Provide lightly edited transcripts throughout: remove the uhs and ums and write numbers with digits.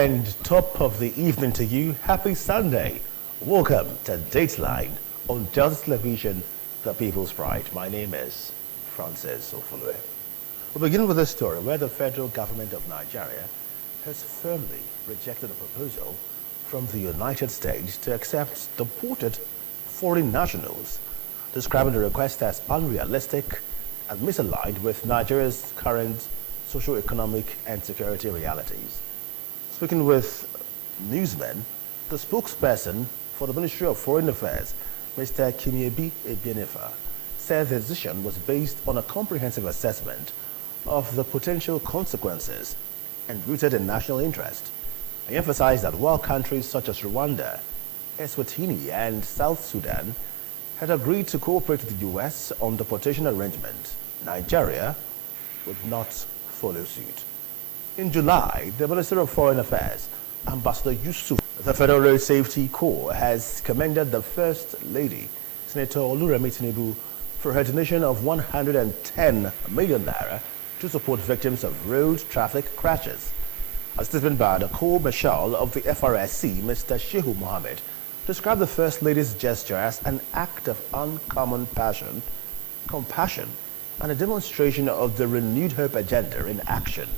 And top of the evening to you. Happy Sunday. Welcome to Dateline on Just Television, the People's Pride. My name is Francis Ofulue. We'll begin with a story where the federal government of Nigeria has firmly rejected a proposal from the United States to accept deported foreign nationals, describing the request as unrealistic and misaligned with Nigeria's current socio-economic and security realities. Speaking with newsmen, the spokesperson for the Ministry of Foreign Affairs, Mr. Kimiebi Ebienifa, said the decision was based on a comprehensive assessment of the potential consequences and rooted in national interest. He emphasized that while countries such as Rwanda, Eswatini, and South Sudan had agreed to cooperate with the U.S. on deportation arrangement, Nigeria would not follow suit. In July, the Minister of Foreign Affairs, Ambassador Yusuf, the Federal Road Safety Corps, has commended the First Lady, Senator Oluremi Tinubu, for her donation of 110 million naira to support victims of road traffic crashes. A statement by the Corps Marshal of the FRSC, Mr. Shehu Mohammed, described the First Lady's gesture as an act of uncommon compassion, and a demonstration of the renewed hope agenda in action.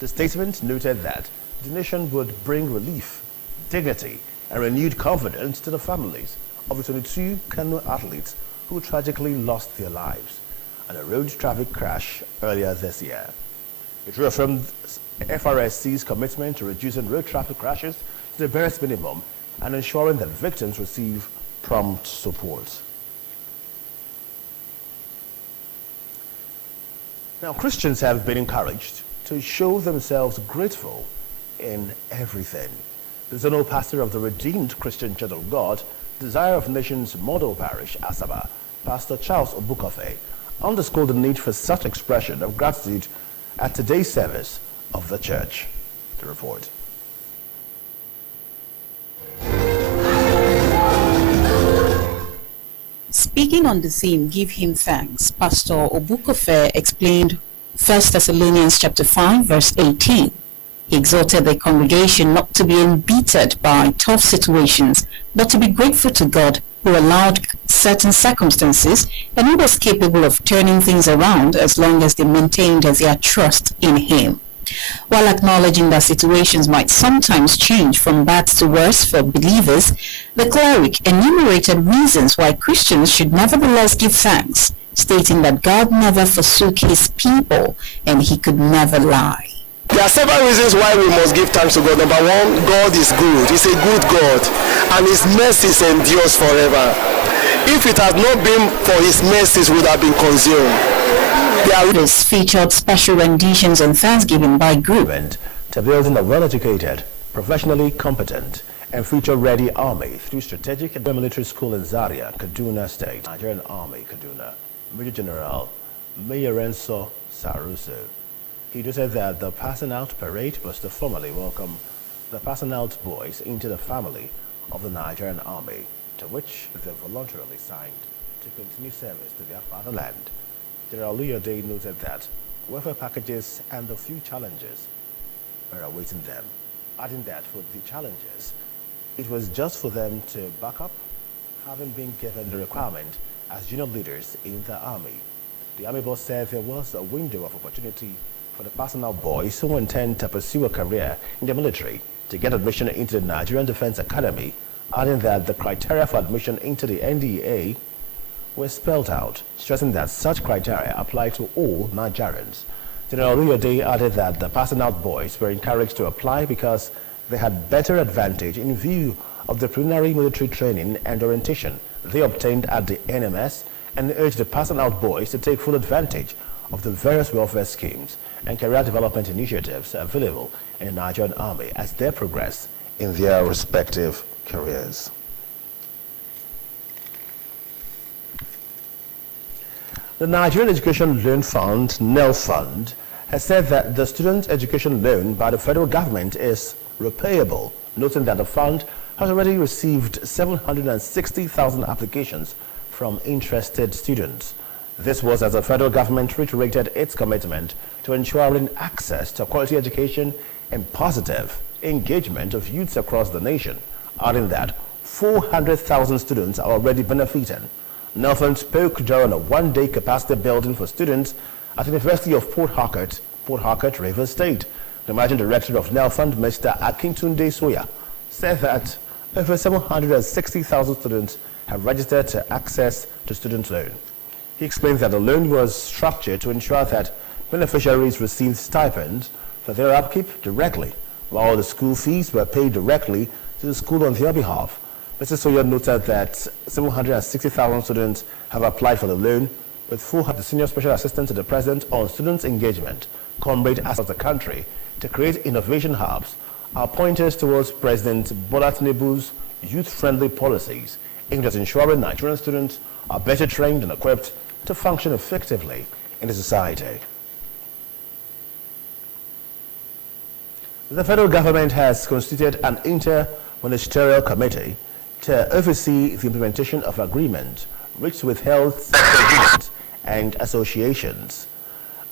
The statement noted that the donation would bring relief, dignity, and renewed confidence to the families of the 22 canoe athletes who tragically lost their lives in a road traffic crash earlier this year. It reaffirmed FRSC's commitment to reducing road traffic crashes to the barest minimum and ensuring that victims receive prompt support. Now, Christians have been encouraged to show themselves grateful in everything. The zonal pastor of the Redeemed Christian Church of God, Desire of Nations Model Parish, Asaba, Pastor Charles Obukofe, underscored the need for such expression of gratitude at today's service of the church. The report. Speaking on the theme, Give Him Thanks, Pastor Obukofe explained 1 Thessalonians chapter 5, verse 18. He exhorted the congregation not to be embittered by tough situations, but to be grateful to God who allowed certain circumstances and who was capable of turning things around as long as they maintained their trust in Him. While acknowledging that situations might sometimes change from bad to worse for believers, the cleric enumerated reasons why Christians should nevertheless give thanks, stating that God never forsook His people and He could never lie. There are several reasons why we must give thanks to God. Number one, God is good. He's a good God, and His mercies endures forever. If it had not been for His mercies, we would have been consumed. This featured special renditions and thanksgiving by group. To building a well-educated, professionally competent, and future-ready army through strategic and military school in Zaria, Kaduna State, Nigerian Army, Kaduna, Major General Mayorenso Saruso. He said that the passing out parade was to formally welcome the passing out boys into the family of the Nigerian Army, to which they voluntarily signed to continue service to their fatherland. General Luyode noted that welfare packages and a few challenges were awaiting them, adding that for the challenges, it was just for them to back up, having been given the requirement as junior leaders in the Army. The Army boss said there was a window of opportunity for the passing out boys who intend to pursue a career in the military to get admission into the Nigerian Defense Academy, adding that the criteria for admission into the NDA were spelled out, stressing that such criteria apply to all Nigerians. General Luyode added that the passing out boys were encouraged to apply because they had better advantage in view of the preliminary military training and orientation they obtained at the NMS, and urged the passing out boys to take full advantage of the various welfare schemes and career development initiatives available in the Nigerian Army as they progress in their respective careers. The Nigerian Education Loan Fund, NEL Fund, has said that the student education loan by the federal government is repayable, noting that the fund has already received 760,000 applications from interested students. This was as the federal government reiterated its commitment to ensuring access to quality education and positive engagement of youths across the nation, adding that 400,000 students are already benefiting. Nelson spoke during a one-day capacity building for students at the University of Port Harcourt, Rivers State. The managing director of Nelson, Mr. Akintunde Soya, said that over 760,000 students have registered to access to student loan. He explained that the loan was structured to ensure that beneficiaries received stipends for their upkeep directly, while the school fees were paid directly to the school on their behalf. Mr. Soya noted that 760,000 students have applied for the loan, with 400 senior special assistant to the president on students' engagement, Comrade across the country, to create innovation hubs, are pointers towards President Bola Tinubu's youth-friendly policies aimed at ensuring Nigerian students are better trained and equipped to function effectively in the society. The federal government has constituted an inter-ministerial committee to oversee the implementation of agreements reached with health institutions and associations.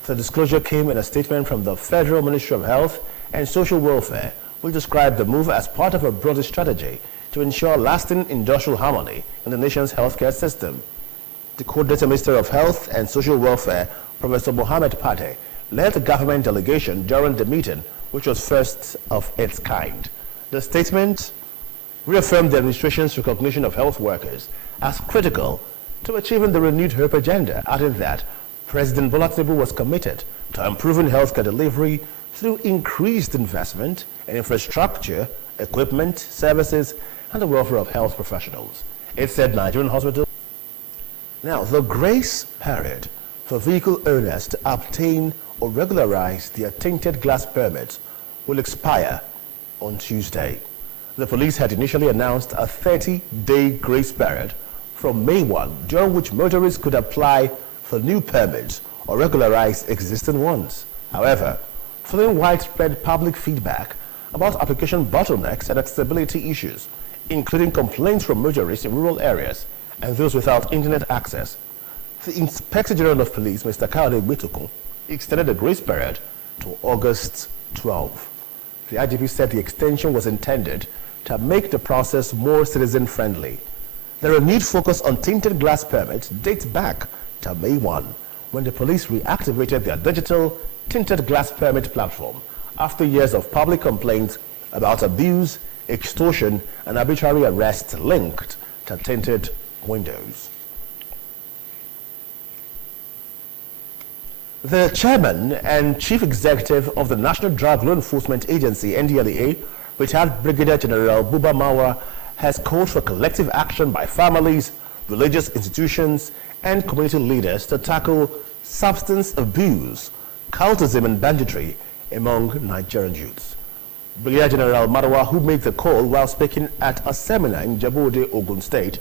The disclosure came in a statement from the Federal Ministry of Health and Social Welfare, which described the move as part of a broader strategy to ensure lasting industrial harmony in the nation's healthcare system. The Coordinator Minister of Health and Social Welfare, Professor Mohammed Pate, led the government delegation during the meeting, which was first of its kind. The statement reaffirmed the administration's recognition of health workers as critical to achieving the renewed hope agenda, adding that President Bola Tinubu was committed to improving healthcare delivery through increased investment in infrastructure, equipment, services, and the welfare of health professionals. It said Nigerian hospitals. Now, the grace period for vehicle owners to obtain or regularize their tinted glass permits will expire on Tuesday. The police had initially announced a 30-day grace period from May 1, during which motorists could apply for new permits or regularize existing ones. However, following widespread public feedback about application bottlenecks and accessibility issues, including complaints from motorists in rural areas and those without internet access, the Inspector General of Police, Mr. Kaole Gbetokun, extended the grace period to August 12. The IGP said the extension was intended to make the process more citizen-friendly. The renewed focus on tinted glass permits dates back to May 1, when the police reactivated their digital tinted glass permit platform after years of public complaints about abuse, extortion, and arbitrary arrests linked to tinted windows. The chairman and chief executive of the National Drug Law Enforcement Agency, NDLEA, retired Brigadier General Buba Marwa, has called for collective action by families, religious institutions, and community leaders to tackle substance abuse, cultism, and banditry among Nigerian youths. Brigadier General Marwa, who made the call while speaking at a seminar in Jabode, Ogun State,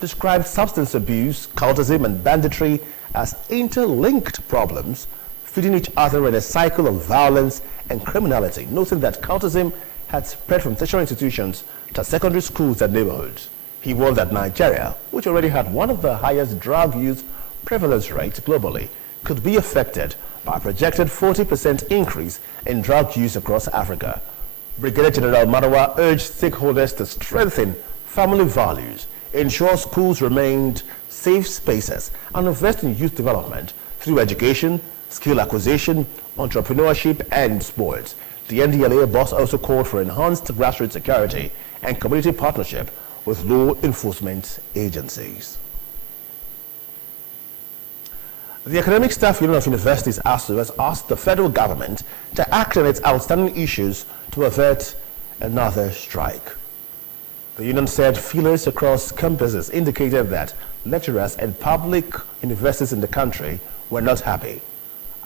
described substance abuse, cultism, and banditry as interlinked problems, feeding each other in a cycle of violence and criminality, noting that cultism had spread from tertiary institutions to secondary schools and neighborhoods. He warned that Nigeria, which already had one of the highest drug use prevalence rates globally, could be affected by a projected 40% increase in drug use across Africa. Brigadier General Marwa urged stakeholders to strengthen family values, ensure schools remained safe spaces, and invest in youth development through education, skill acquisition, entrepreneurship, and sports. The NDLEA boss also called for enhanced grassroots security and community partnership with law enforcement agencies. The Academic Staff Union of Universities ASU has asked the federal government to act on its outstanding issues to avert another strike. The union said feelers across campuses indicated that lecturers and public universities in the country were not happy.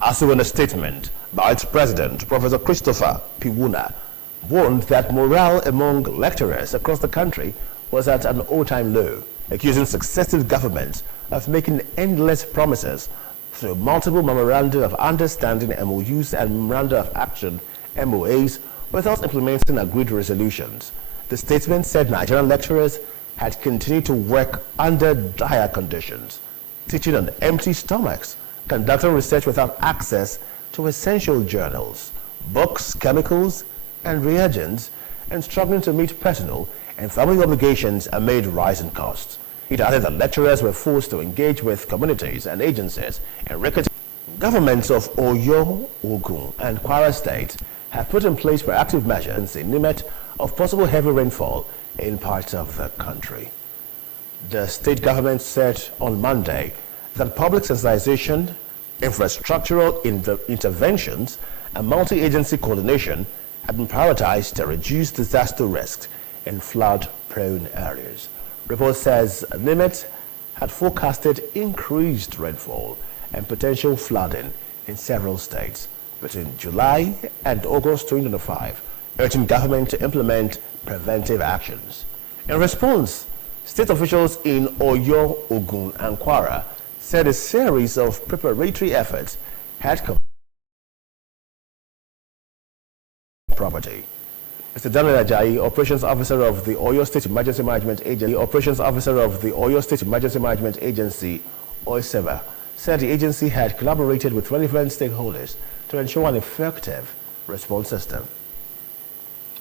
ASU, in a statement by its president, Professor Christopher Piwuna, warned that morale among lecturers across the country was at an all-time low, accusing successive governments of making endless promises through multiple memoranda of understanding MOUs and memoranda of action MOAs without implementing agreed resolutions. The statement said Nigerian lecturers had continued to work under dire conditions, teaching on empty stomachs, conducting research without access to essential journals, books, chemicals, and reagents and struggling to meet personal and family obligations amid rising costs. It added that lecturers were forced to engage with communities and agencies and record. Governments of Oyo, Ogun, and Kwara State have put in place proactive measures in limit of possible heavy rainfall in parts of the country. The state government said on Monday that public sensitization, infrastructural interventions, and multi-agency coordination have been prioritized to reduce disaster risks in flood-prone areas. Report says NIMET had forecasted increased rainfall and potential flooding in several states between July and August 2025, urging government to implement preventive actions. In response, state officials in Oyo, Ogun, and Kwara said a series of preparatory efforts had come property. Mr. Daniel Ajayi, Operations Officer of the Oyo State Emergency Management Agency, OISEBA, said the agency had collaborated with relevant stakeholders to ensure an effective response system.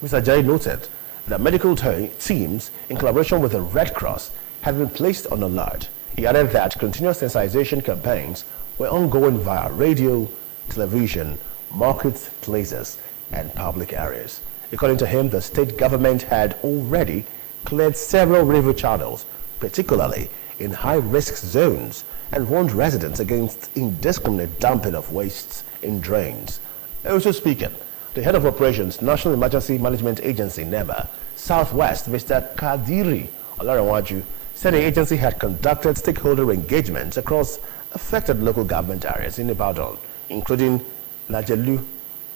Mr. Ajayi noted that medical teams, in collaboration with the Red Cross, had been placed on alert. He added that continuous sensitization campaigns were ongoing via radio, television, marketplaces, and public areas. According to him, the state government had already cleared several river channels, particularly in high-risk zones, and warned residents against indiscriminate dumping of wastes in drains. Also speaking, the head of operations, National Emergency Management Agency, NEMA, Southwest, Mr. Kadiri Olarawaju, said the agency had conducted stakeholder engagements across affected local government areas in Ibadan, including Lajelu,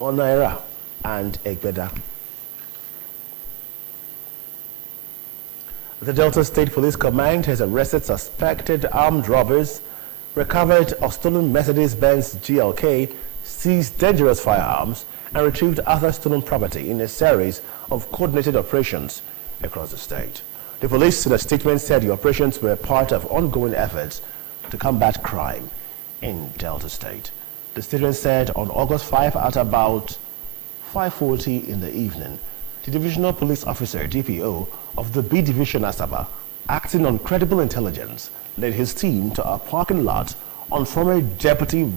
Onaira, and Egbeda. The Delta State Police Command has arrested suspected armed robbers, recovered a stolen Mercedes-Benz GLK, seized dangerous firearms, and retrieved other stolen property in a series of coordinated operations across the state. The police in a statement said the operations were part of ongoing efforts to combat crime in Delta State. The statement said on August 5 at about 5:40 in the evening, the Divisional Police Officer, DPO, of the B Division Asaba, acting on credible intelligence, led his team to a parking lot on former Deputy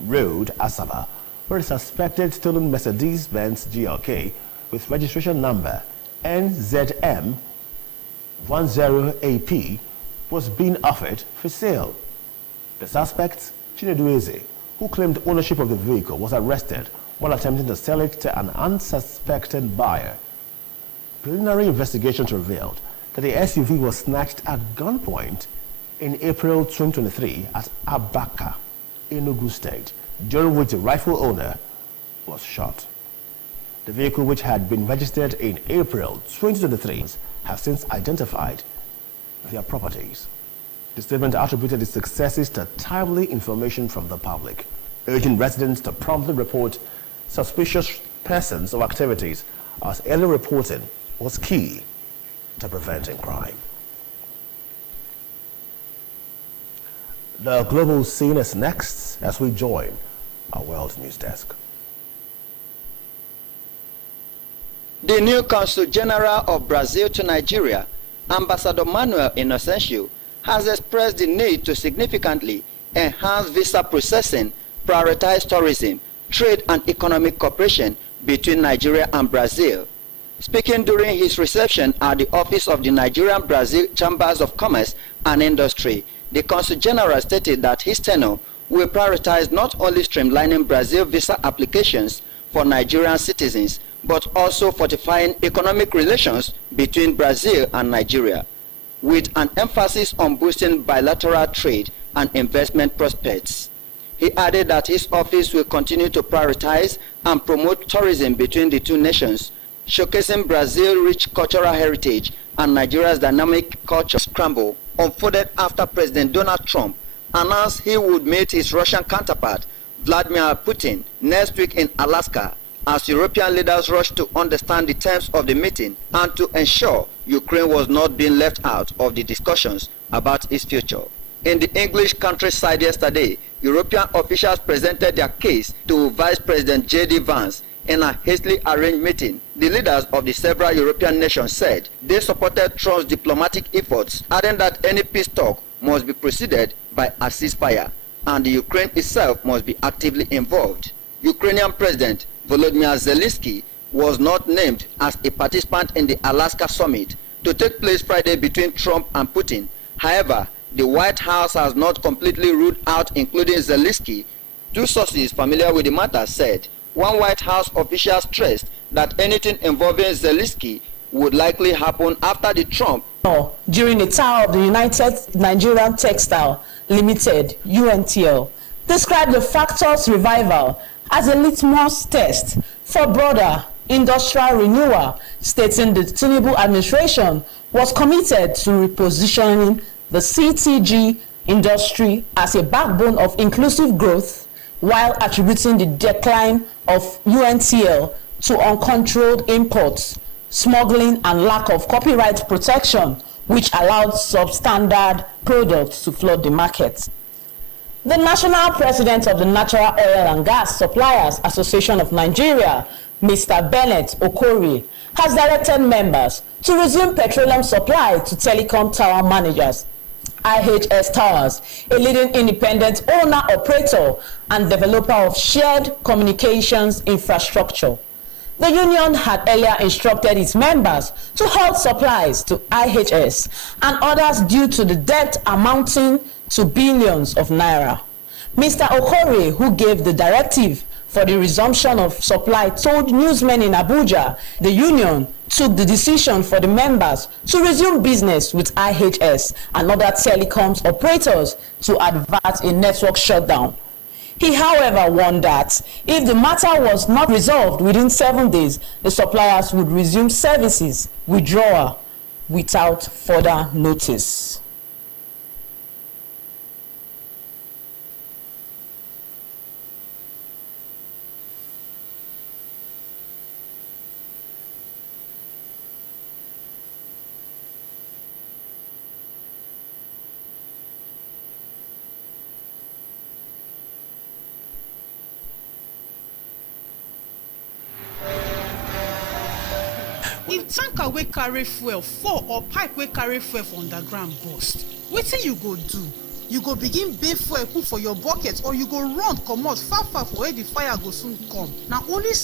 Road, Asaba, where a suspected stolen Mercedes-Benz GLK with registration number NZM10AP was being offered for sale. The suspect, Chinedu Eze, who claimed ownership of the vehicle, was arrested while attempting to sell it to an unsuspecting buyer. Preliminary investigations revealed that the SUV was snatched at gunpoint in April 2023 at Abaka, Enugu State, during which the rightful owner was shot. The vehicle, which had been registered in April 2023, have since identified their properties. The statement attributed the successes to timely information from the public, urging residents to promptly report suspicious persons or activities, as early reporting was key to preventing crime. The global scene is next as we join our World News Desk. The new Consul General of Brazil to Nigeria, Ambassador Manuel Inocencio, has expressed the need to significantly enhance visa processing, prioritize tourism, trade and economic cooperation between Nigeria and Brazil. Speaking during his reception at the office of the Nigerian-Brazil Chambers of Commerce and Industry, the Consul General stated that his tenure will prioritize not only streamlining Brazil visa applications for Nigerian citizens, but also fortifying economic relations between Brazil and Nigeria, with an emphasis on boosting bilateral trade and investment prospects. He added that his office will continue to prioritize and promote tourism between the two nations, showcasing Brazil's rich cultural heritage and Nigeria's dynamic culture scramble unfolded after President Donald Trump announced he would meet his Russian counterpart, Vladimir Putin, next week in Alaska, as European leaders rushed to understand the terms of the meeting and to ensure Ukraine was not being left out of the discussions about its future. In the English countryside yesterday, European officials presented their case to Vice President J.D. Vance in a hastily arranged meeting The leaders of the several European nations said they supported Trump's diplomatic efforts, adding that any peace talk must be preceded by a ceasefire, and the Ukraine itself must be actively involved. Ukrainian President Volodymyr Zelensky was not named as a participant in the Alaska summit to take place Friday between Trump and Putin. However, the White House has not completely ruled out including Zelensky. Two sources familiar with the matter said one White House official stressed that anything involving Zelensky would likely happen after the Trump during the tour of the United Nigerian Textile Limited (UNTL) described the factor's revival as a litmus test for broader industrial renewal, stating the Tinubu administration was committed to repositioning the CTG industry as a backbone of inclusive growth, while attributing the decline of UNTL to uncontrolled imports, smuggling, and lack of copyright protection, which allowed substandard products to flood the market. The national president of the Natural Oil and Gas Suppliers Association of Nigeria, Mr. Bennett Okorie, has directed members to resume petroleum supply to telecom tower managers, IHS Towers, a leading independent owner, operator, and developer of shared communications infrastructure. The union had earlier instructed its members to halt supplies to IHS and others due to the debt amounting to billions of naira. Mr. Okorie, who gave the directive for the resumption of supply, told newsmen in Abuja the union took the decision for the members to resume business with IHS and other telecoms operators to avert a network shutdown. He, however, warned that if the matter was not resolved within 7 days, the suppliers would resume services withdrawal without further notice. If tanker wey carry fuel fall or pipe wey carry fuel for underground burst, wetin you go do? You go begin bail fuel put for your bucket, or you go run comot far for where the fire go soon come. Na only